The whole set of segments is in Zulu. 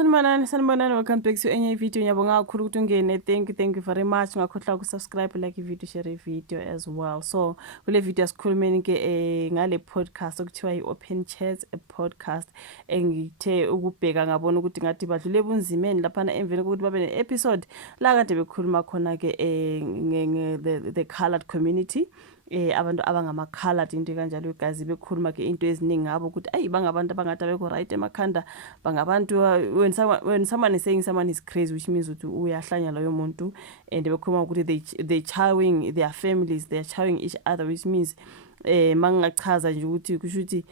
Sanibonani, welcome back to enye video. Ngiyabonga kakhulu ukuthi ungene. Thank you very much. Ungakhohlwa ukusubscribe, like i-video, share i-video as well. So kule video asikhulumeni ke ngale podcast okuthiwa i-Open Chats, a podcast engithe ukubheka ngabona ukuthi ngathi badlule ebunzimeni laphana emveni kokuthi babe ne-episode la kade bekhuluma khona ke the colored community. Abantu abangama-colored into kanjalo igazi bekhuluma ke into eziningi ngabo ukuthi ayi bangabantu abangathi abekho right emakhanda, bangabantu when someone is saying someone is crazy, which means ukuthi uyahlanya loyo muntu, and bekhuluma ukuthi they chowing their families, they are chowing each other, which means mangachaza nje ukuthi kusho ukuthi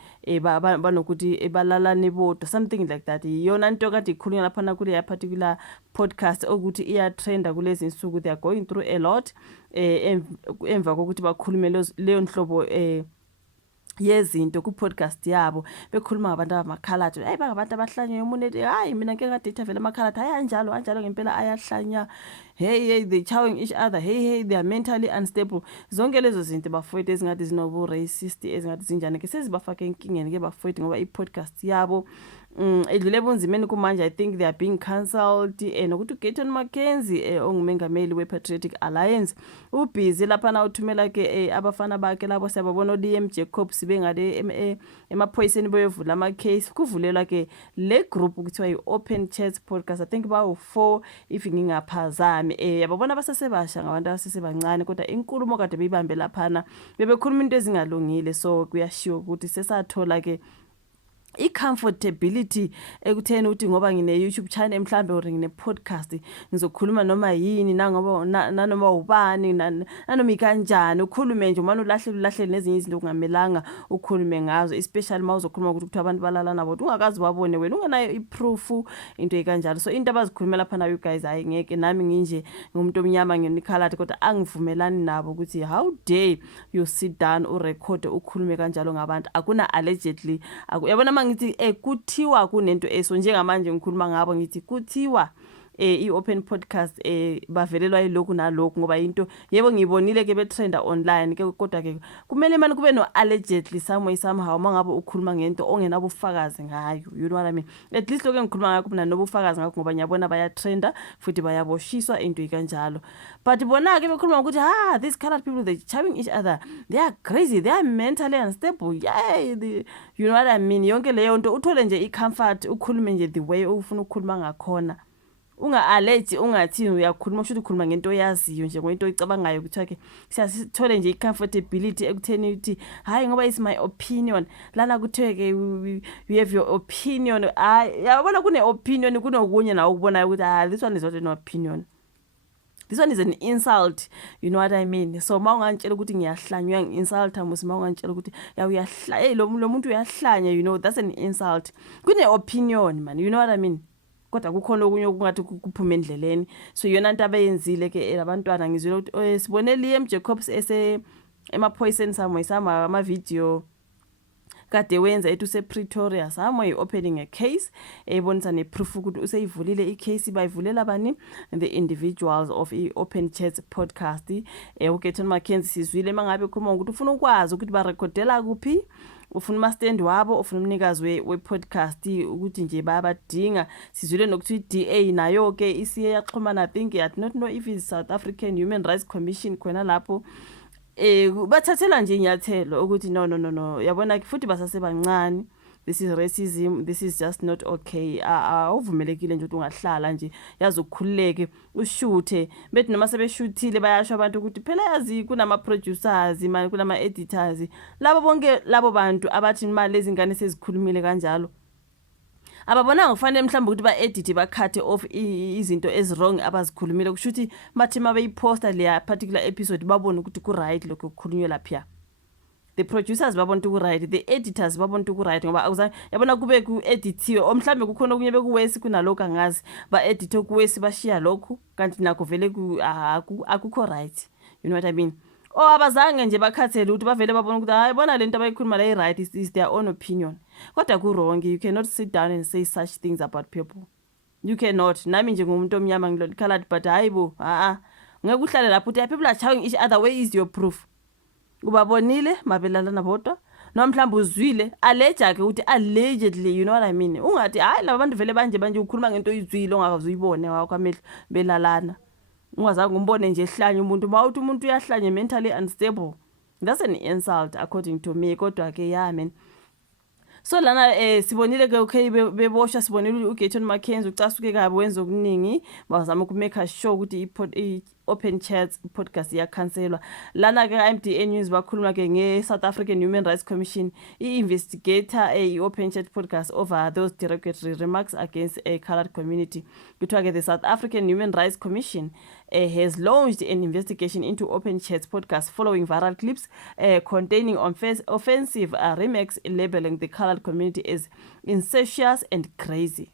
banokuthi balalane bodwa, something like that. Yona into kade ikhulunywa lapha kule particular podcast ukuthi iya trenda kulezi insuku. They are going through a lot emva kokuthi bakhulume leyo nhlobo yezinto ku podcast yabo, bekhuluma ngabantu abamakhaladi. Hayi bangabantu abahlanya umuntu ethi hayi mina ngeke ngadate vele amakhaladi, hayi anjalo ngempela ayahlanya. Hey, they chowing each other. Hey, they are mentally unstable. Zonke lezo zinto bafowethu ezingathi zinobu racist, ezingathi zinjani ke sezibafaka enkingeni ke bafowethu ngoba i-podcast yabo edlule bunzimeni kumanje. I think they are being cancelled. Nokuthi uGayton Mackenzie ongumengameli we-Patriotic Alliance ubhizi lapha na uthumela ke abafana bakhe labo siyababona uLiam Jacobs bengale emaphoyiseni boyevula ama-case. Kuvulelwa ke le group kuthiwa i-Open Chats podcast. I think bawu-4 if ngingaphazami. Yababona basasebasha ngabantu abasesebancane kodwa inkulumo kade beyibambe laphana bebekhuluma into ezingalungile. So kuyashiwo ukuthi sesathola ke i-comfortability ekutheni ukuthi ngoba ngine-YouTube channel mhlambe or ngine-podcast ngizokhuluma noma yini nanoma ubani nanoma ikanjani, ukhulume nje umane ulahle nezinye izinto okungamelanga ukhulume ngazo, especially mawuzokhuluma ukuthi abantu balalana bodwa ungakazi babone wena ungenayo i-proof into ekanjalo. So into abazikhulumela lapha nayo guys hayi ngeke nami nginje ngumuntu omnyama ngenikhalati kodwa angivumelani nabo ukuthi how dare you sit down urecord ukhulume kanjalo ngabantu. Akuna allegedly yabona ngithi kuthiwa kunento eso njengamanje ngikhuluma ngabo ngithi kuthiwa i-Open Podcast bavelelwa yilokhu nalokhu ngoba into yebo ngibonile ke betrenda online ke kodwa ke kumele manje kube no allegedly somehow mangabe ukhuluma ngento ongenabufakazi ngayo, you know what I mean. At least lokho ngikhuluma ngakho mina nobufakazi ngakho ngoba ngiyabona bayatrenda futhi bayaboshiswa into ikanjalo. But bona ke bekhuluma ukuthi these colored people, they chowing each other, they are crazy, they are mentally unstable. You know what I mean. Yonke leyo nto uthole nje i-comfort ukhulume nje the way ufuna ukukhuluma ngakhona, unga-allege ungathi uyakhuluma usho ukuthi ukhuluma ngento oyaziyo nje ngoba into oyicabangayo ukuthi ke siyasithole nje i-comfortability ekutheni ukuthi hayi ngoba is my opinion lana kuthiwe ke you have your opinion. Yabona kune-opinion kunokunye nawe ukubonayo ukuthi this one is not an opinion, this one is an insult, you know what I mean. So mawungantshela ukuthi ngiyahlanya uyangi-insulta musi, mawungantshela ukuthi uyahlanya lo muntu uyahlanya, you know that's an insult. Kune-opinion man, you know what I mean. Kodwa kukhona okunye okungathi kuphume endleleni. So yona into abayenzile ke labantwana ngizwile ukuthi sibone Liam Jacobs emaphoyiseni sama ama-video kade wenza ethi use-Pretoria somewhere opening a case ebonisa ne-proof ukuthi useyivulile i-case. Bayivulela bani? The individuals of i-Open Chats podcast. uGayton Mackenzie sizwile mangabe khuluma ukuthi ufuna ukwazi ukuthi barekhodela kuphi, ufuna ama-stand wabo, ufuna umnikazi we-podcast ukuthi nje bayabadinga. Sizwile nokuthi i-DA nayo ke isiye yaxhumana, I think I do not know if it's South African Human Rights Commission khona lapho bathathela nje inyathelo ukuthi no yabona futhi basasebancane, this is racism, this is just not okay. Awuvumelekile nje ukuthi ungahlala nje yazi ukukhululeke ushuthe. Bethi noma sebeshuthile bayasho abantu ukuthi phela yazi kunama-producers imali, kunama-editors, labo bonke labo bantu abathi imali lezi ngane sezikhulumile kanjalo ababonanga kufanele mhlawumbe ukuthi ba-edit bakhathe off izinto ezi-wrong abazikhulumile. Kusho ukuthi bathi uma beyiposta leya particular episode babone ukuthi ku-right lokho kukhulunywe lapha. The producers babona ukuthi ku-right, the editors babona ukuthi ku-right ngoba yabona kube ku-edithiwe mhlawumbe kukhona okunye bekuwesi kunalokho angazi ba-edithe kuwesi bashiya lokhu kanti nakho vele akukho right, you know what I mean. Abazange nje bakhathele ukuthi bavele babona ukuthi hayi bona lento abayikhuluma la i-right is their own opinion. Kodwa ku-wrong. You cannot sit down and say such things about people. You cannot. Nami nje ngumuntu omnyama ngilo-colored but hayi bo ngeke uhlale lapho ukuthi people are chowing each other, where is your proof? Ubabonile mabelalana bodwa noma mhlawumbe uzwile alleja ke ukuthi allegedly, you know what I mean, ungathi hayi laba bantu vele manje ukhuluma ngento oyizwile ongakazuyibone wakho amehlo belalana, ungazange umbone nje ehlanye umuntu. Mawuthi umuntu uyahlanye mentally unstable, that's an insult according to me. Kodwa ke yeah man, so lana sibonile ke okay beboshwa, sibonile uGayton Mackenzie ucasuke kabi, wenza okuningi, bazama ukumake sure ukuthi i-Open Chats podcast iyakhanselwa. Lana ke MDA News bakhuluma ke nge-South African Human Rights Commission i-investigator i-Open Chat podcast over those derogatory remarks against a colored community. Kuthiwa ke the South African Human Rights Commission has launched an investigation into Open Chats podcast following viral clips containing offensive remarks labeling the colored community as incestuous and crazy.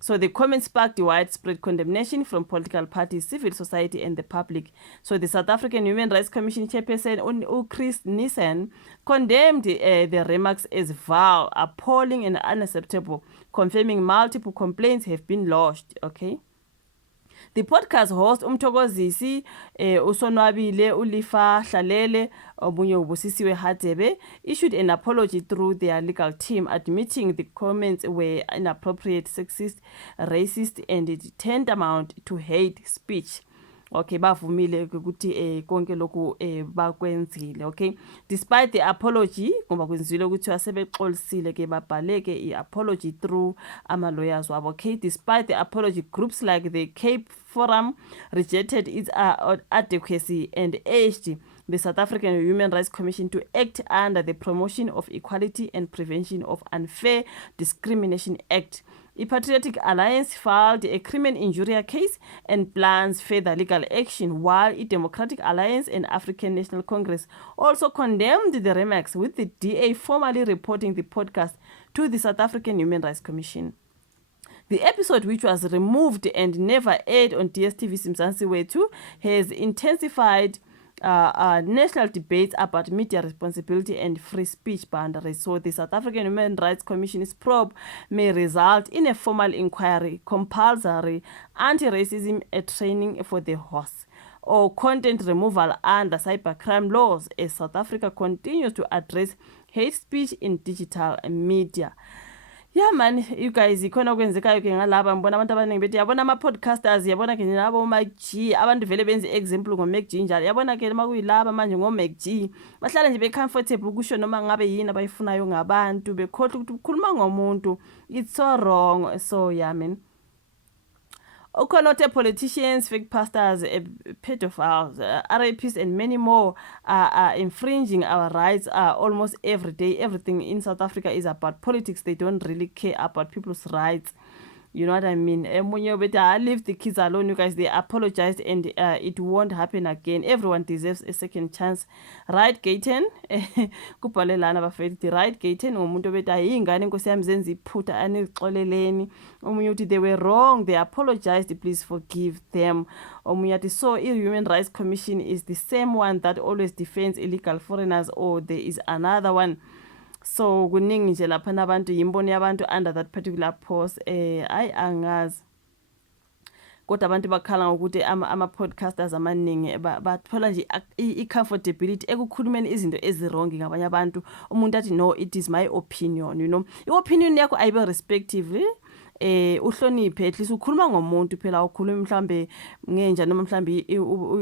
So the comments sparked widespread condemnation from political parties, civil society, and the public. So the South African Human Rights Commission chairperson Chris Nissen condemned the remarks as vile, appalling, and unacceptable, confirming multiple complaints have been lodged. Okay. The podcast host Umthokozisi Usonwabile Ulifa Hlalele obunye ubusisiwe Hadebe issued an apology through their legal team, admitting the comments were inappropriate, sexist, racist, and tantamount to hate speech. Okay, bavumile ukuthi konke lokhu bakwenzile. Okay, despite the apology, ngoba kwenzile ukuthi asebexolisile ke babhaleke i-apology through ama lawyers wabo. Okay, despite the apology, groups like the Cape Forum rejected its adequacy and urged the South African Human Rights Commission to act under the Promotion of Equality and Prevention of Unfair Discrimination Act. The Patriotic Alliance filed a criminal injury case and plans further legal action, while the Democratic Alliance and African National Congress also condemned the remarks, with the DA formally reporting the podcast to the South African Human Rights Commission. The episode, which was removed and never aired on DSTV Mzansi Wethu, has intensified national debates about media responsibility and free speech boundaries. So the South African Human Rights Commission's probe may result in a formal inquiry, compulsory anti-racism training for the hosts, or content removal under cybercrime laws as South Africa continues to address hate speech in digital media. Yeah man, you guys, ikhona okwenzekayo ke ngalaba ngibona abantu abaningi bethi yabona ama-podcasters, yabona ke nabo Mike G, abantu vele benze example ngo-Mac G njalo. Yabona ke makuyilaba manje ngo-Mac G bahlala nje be-comfortable kusho noma ngabe yini abayifunayo ngabantu, bekhohlwa ukuthi ukhuluma ngomuntu. It's so wrong. So yeah man, Okonote politicians, fake pastors, pedophiles, rapists, and many more are infringing our rights almost every day. Everything in South Africa is about politics. They don't really care about people's rights. You know what I mean? I leave the kids alone, you guys. They apologized and it won't happen again. Everyone deserves a second chance. Right, Gayton? Kupalelana bafethi. Right, Gayton? Umuntu beta ingane nkosi yami zenza iphutha anixoleleni. Omunye uthi they were wrong. They apologized. Please forgive them. Omunye uthi so Human Rights Commission is the same one that always defends illegal foreigners, or there is another one. So kuningi nje lapha nabantu yimboni yabantu under that particular post. Angazi kodwa abantu bakhala ngokuthi ama-podcasters amaningi bathola nje i-comfortability ekukhulumeni izinto ezirong ngabanye abantu. Umuntu athi no, it is my opinion, you know. I-opinion yakho ayibe respectively. Uhloniphe, at least ukhuluma ngomuntu phela, ukhuluma mhlambe ngenja noma mhlambe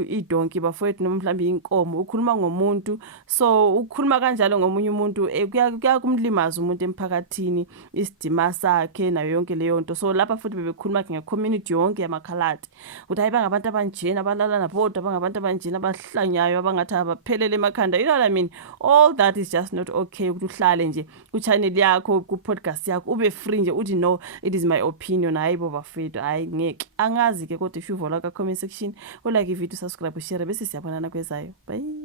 idonki bafowethu noma mhlambe inkomo, ukhuluma ngomuntu. So ukhuluma kanjalo ngomunye umuntu kuya kumlimaza umuntu emphakathini, isidima sakhe nayo yonke leyo nto. So lapha futhi bebekhuluma nge-community yonke yamakhaladi ukuthi hayi bangabantu abanjena abalala nabodwa, bangabantu abanjena abahlanyayo abangathi abaphelele emakhanda. You know what I mean? All that is just not okay. Ukuthi uhlale nje ku-channel yakho, ku-podcast yakho, ube free nje uthi no, it is my opinion. Hayi bo bafethu, hayi ngeke. Angazi ke kodwa if uvola ka comment section, like ivideo, subscribe, share bese siyabonana kwezayo. Bye.